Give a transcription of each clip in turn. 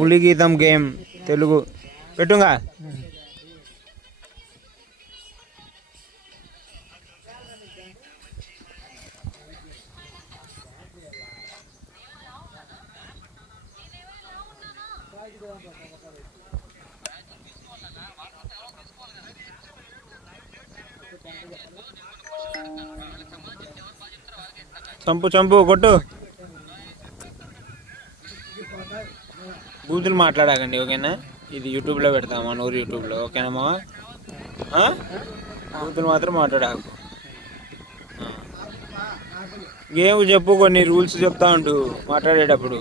పులి గీతం గేమ్ తెలుగు పెట్టుగా. చంపు చంపు కొట్టు. బూతులు మాట్లాడకండి, ఓకేనా? ఇది యూట్యూబ్లో పెడతాం, మన ఊరు యూట్యూబ్లో, ఓకేనా మావా? బూతులు మాత్రం మాట్లాడాకు. గేమ్ చెప్పు, కొన్ని రూల్స్ చెప్తా ఉండు మాట్లాడేటప్పుడు.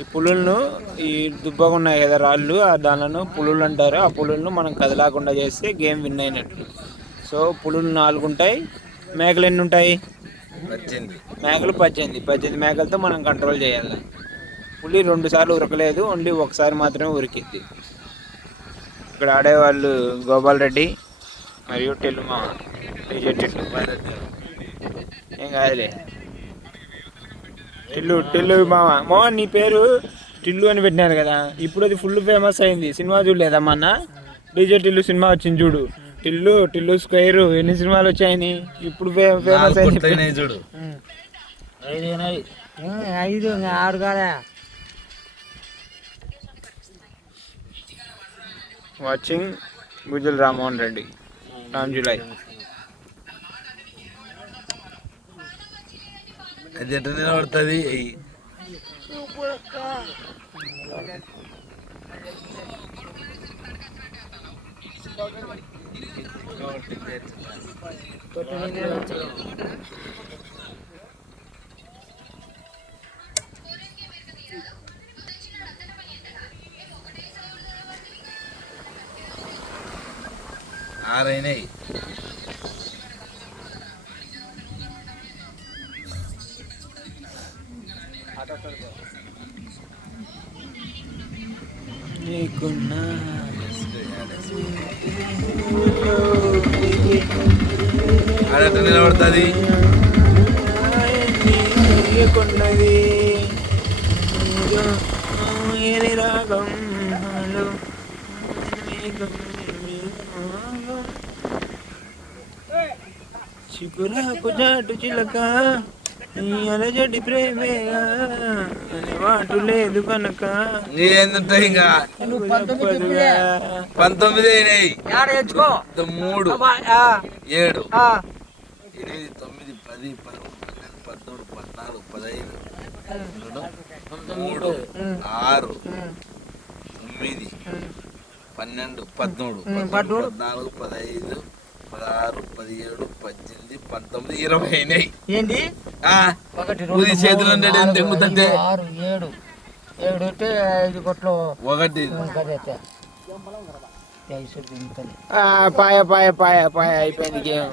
ఈ పులులను, ఈ దుబ్బగా ఉన్నాయి కదా రాళ్ళు, దానిలను పులులు అంటారు. ఆ పులులను మనం కదలాకుండా చేస్తే గేమ్ విన్ అయినట్లు. సో పులులు 4 ఉంటాయి, మేకలు ఎన్ని ఉంటాయి? 18. మేకలు 18 మేకలతో మనం కంట్రోల్ చేయాలి. పులి 2 సార్లు ఉరకలేదు, ఓన్లీ ఒకసారి మాత్రమే ఉరికిద్ది. ఇక్కడ ఆడేవాళ్ళు గోపాల్ రెడ్డి మరియు టిల్లు మామ, డీజే టిల్లు. ఏం కాదులే, టిల్లు మామ. నీ పేరు టిల్లు అని పెట్టినారు కదా, ఇప్పుడు అది ఫుల్ ఫేమస్ అయింది. సినిమా చూడలేదమ్మా అన్న? డీజే టిల్లు సినిమా వచ్చింది చూడు, టిల్లు స్క్వేర్. ఎన్ని సినిమాలు వచ్చాయని ఇప్పుడు ఫేమస్ అయింది చూడు. 5 6 కాదా? వాచింగ్ గుజల్ రామ్మోహన్ రెడ్డి, రామ్ జులై. అది ఎట్లా నిలబడుతుంది? ఆరైనాయి. అదెట్లా నిలబడుతుంది? రాగం చిగురాకు జాటు చిలక అలజడి ప్రేమేగా వాటు లేదు కనుక. నీదేందుంటాయి ఇంకా? 19 అయినాయి. 3 7 8 9 10 11 12 13 14 15 3 6 9 12 13 14 15 16 17 18 19 20 అయినాయి. ఏంటి? చేతులు 6 7 5 కొట్లు 1 పాయ అయిపోయింది గేమ్.